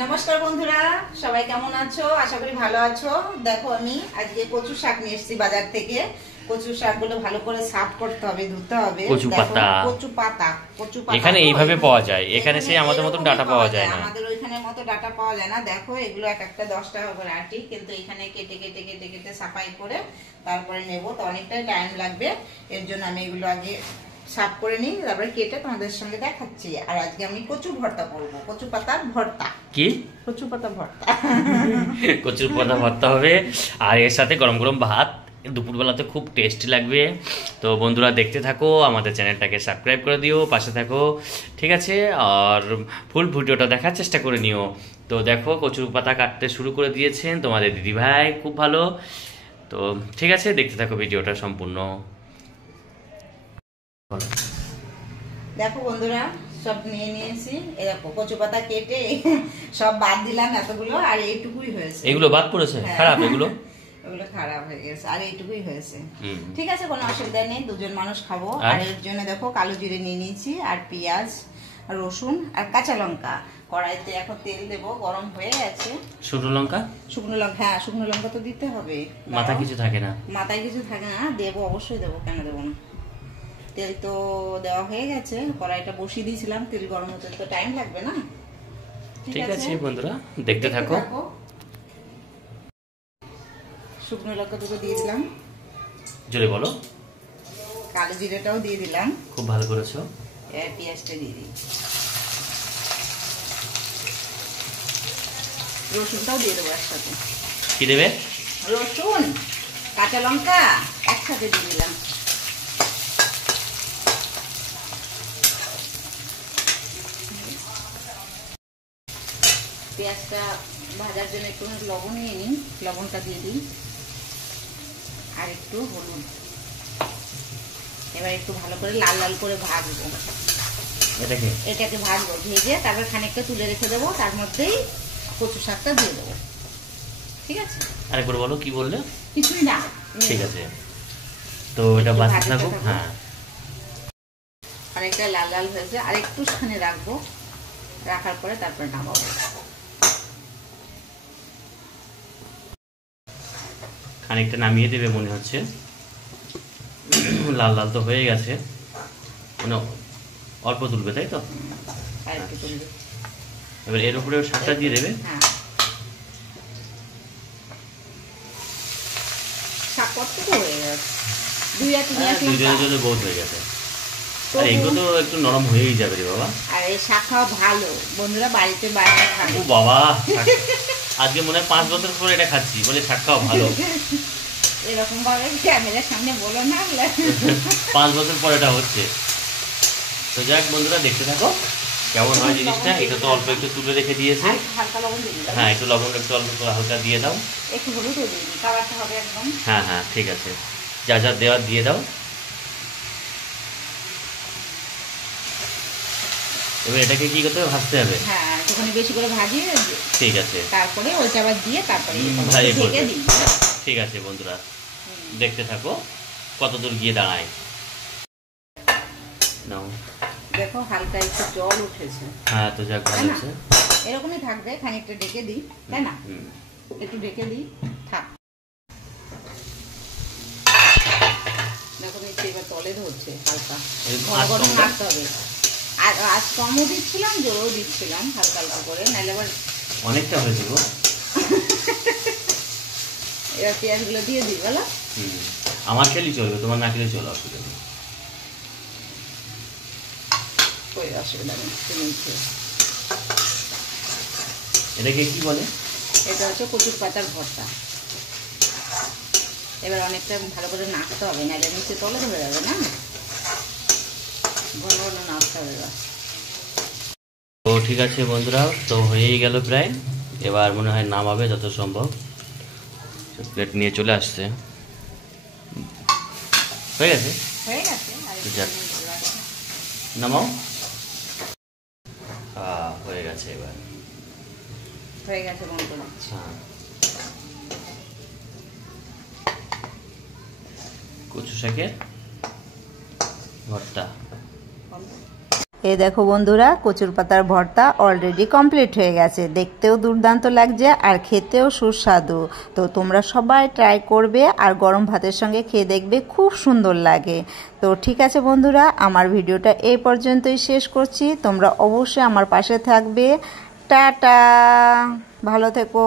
নমস্কার বন্ধুরা, সবাই কেমন আছো? আশা করি ভালো আছো। দেখো আমি আজকে কচু শাক নিয়ে এসেছি বাজার থেকে। কচু শাকগুলো ভালো করে সাফ করতে হবে, ধুতে হবে। কচু পাতা এখানে এইভাবে পাওয়া যায়, এখানে সেই আমাদের মতন ডাটা পাওয়া যায় না। আমাদের ওইখানে মতো ডাটা পাওয়া যায় না। দেখো এগুলো এক একটা 10 টাকা করে আটি, কিন্তু এখানে কেটে কেটে কেটে কেটে সাফাই করে তারপরে নেব, তো অনেকটাই টাইম লাগবে। এর জন্য আমি এগুলো আগে সাফ করে নিই, তারপরে কেটে তোমাদের সঙ্গে দেখাচ্ছি। আর আজকে আমি কচু ভর্তা করব, কচু পাতার ভর্তা। কি কচু পাতা ভর্তা? কচুর পাতা ভর্তা হবে, আর এর সাথে গরম গরম ভাত। দুপুরবেলাতে খুব টেস্টি লাগবে। তো বন্ধুরা দেখতে থাকো, আমাদের চ্যানেলটাকে সাবস্ক্রাইব করে দিও, পাশে থাকো, ঠিক আছে? আর ফুল ভিডিওটা দেখার চেষ্টা করে নিও। তো দেখো কচুর পাতা কাটতে শুরু করে দিয়েছেন তোমাদের দিদিভাই, খুব ভালো। তো ঠিক আছে, দেখতে থাকো ভিডিওটা সম্পূর্ণ। দেখো বন্ধুরা, সব নিয়ে নিয়েছি। এই দেখো কচু পাতা কেটে সব বাদ দিলাম এতগুলো, আর এইটুকুই হয়েছে। এগুলো বাদ পড়েছে? খারাপ এগুলো? ওগুলো খারাপ হয়ে গেছে, আর এইটুকুই হয়েছে। ঠিক আছে, কোনো অসুবিধা নেই, দুজন মানুষ খাবো। আর এর জন্য দেখো কালো জিরে নিয়ে নিয়েছি, আর পেঁয়াজ, রসুন, আর কাঁচা লঙ্কা। কড়াইতে এখন তেল দেবো, গরম হয়ে গেছে। শুকনো লঙ্কা? শুকনো লঙ্কা, হ্যাঁ শুকনো লঙ্কা তো দিতে হবে। মাথায় কিছু থাকে না? মাথায় কিছু থাকে না, দেবো, অবশ্যই দেবো, কেন দেবো না। তেল তো দেওয়া হয়ে গেছে, কড়াইটা বসিয়ে দিয়েছিলাম, তেল গরম হতে তো টাইম লাগবে না। ঠিক আছে বন্ধুরা, দেখতে থাকো। শুকনো লঙ্কা দুটো দিয়ে দিলাম, জোরে বলো। কালো জিরেটাও দিয়ে দিলাম, খুব ভালো করেছো। এবার পেঁয়াজটা দিয়ে দিই, রসুনটাও দিয়ে দেবো একসাথে। কি দেবে? রসুন, কাঁচা লঙ্কা একসাথে দিয়ে দিলাম। পেঁয়াজটা ভাজার জন্য একটু লবণ নিয়ে নিই, লবণটা দিয়ে দিই, আর একটু হলুদ। এবার একটু ভালো করে লাল লাল করে ভাজবো। এটাকে ভাজবো, ভেজে তারপর খানিকটা তুলে রেখে দেবো, তার মধ্যেই কচু শাকটা দিয়ে দেবো। ঠিক আছে? আরেকবার বলো, কি বললে? কিছুই না। ঠিক আছে, তো এটা ভাজতে থাকো। হ্যাঁ, আরেকটা লাল লাল হয়েছে, আর একটুখানি রাখবো, রাখার পরে তারপরে নামাবো। খানিকটা নামিয়ে দেবে মনে হচ্ছে, লাল লাল তো হয়ে গেছে, মানে অল্প তুলবে, তাই তো? এবার এর উপরে শাকটা দিয়ে দেবে। শাক কত হয়ে গেছে, দুজনের জন্য বহুত হয়ে গেছে। আর এগুলো তো একটু নরম হয়েই যাবে রে বাবা। আর এই শাক খাওয়া ভালো বন্ধুরা, বাড়িতে বাইরে খাবে। ও বাবা, আজকে মনে হয় 5 বছর পরে এটা খাচ্ছি, বলে শাক খাওয়া ভালো। এরকম ভাবে ক্যামেরার সামনে বলো না। 5 বছর পরে এটা হচ্ছে। তো যাক বন্ধুরা, দেখতে থাকো কেমন হয় জিনিসটা। এটা তো অল্প একটু তুলে রেখে দিয়েছে। হালকা লবণ দিয়ে দিই। হ্যাঁ, একটু লবণ একটু অল্প হালকা দিয়ে দাও। একটু হলুদ দিয়ে দিই, কালারটা হবে একদম। হ্যাঁ হ্যাঁ, ঠিক আছে, যা যা দেওয়ার দিয়ে দাও। এবার এটাকে কি করতে হবে? ভাজতে হবে। হ্যাঁ, একটুখানি বেশি করে ভাজিয়ে, ঠিক আছে, তারপরে ওইটা আবার দিয়ে তারপরে ঢেকে দিই। ঠিক আছে বন্ধুরা, দেখতে থাকো কত দূর গিয়ে দাঁড়ায়। নাও, দেখো হালকা একটু জল উঠেছে। হ্যাঁ, তো যাক ভালো আছে, এরকমই থাকবে। খানিকটা ঢেকে দিই, তাই না? একটু ঢেকে দিই, থাক। দেখো নিচে এবার তলে ধরছে হালকা, ঘন নাড়তে হবে। আর আজ কমও দিচ্ছিলাম, জোরও দিচ্ছিলাম, হালকা হালকা করে, নাহলে আবার অনেকটা হয়েছে গো। এবার পেঁয়াজগুলো দিয়ে দিই, বলো? আমার খেলি চলবে, তোমার না খেলে চলো, অসুবিধা নেই। অসুবিধা নেই, তুমি খেয়ে। এটাকে কি বলে? এটা হচ্ছে কচুর পাতার ভর্তা। এবার অনেকটা ভালো করে নাড়তে হবে, নাহলে নিচে তলে ধরে যাবে না, ঘন ঘন নাড়তে হবে। তো ঠিক আছে বন্ধুরা, তো হয়েই গেল প্রায়। এবার মনে হয় নামাবে যত সম্ভব। প্লেট নিয়ে চলে আসছে, হয়ে গেছে। নামাও। হয়ে গেছে, এবার হয়ে গেছে বন্ধুরা। কচু শাকের ভর্তা। এই দেখো বন্ধুরা, কচুর পাতার ভর্তা অলরেডি কমপ্লিট হয়ে গেছে। দেখতেও দুর্দান্ত লাগছে আর খেতেও সুস্বাদু। তো তোমরা সবাই ট্রাই করবে আর গরম ভাতের সঙ্গে খেয়ে দেখবে, খুব সুন্দর লাগে। তো ঠিক আছে বন্ধুরা, আমার ভিডিওটা এই পর্যন্তই শেষ করছি। তোমরা অবশ্যই আমার পাশে থাকবে। টাটা, ভালো থেকো।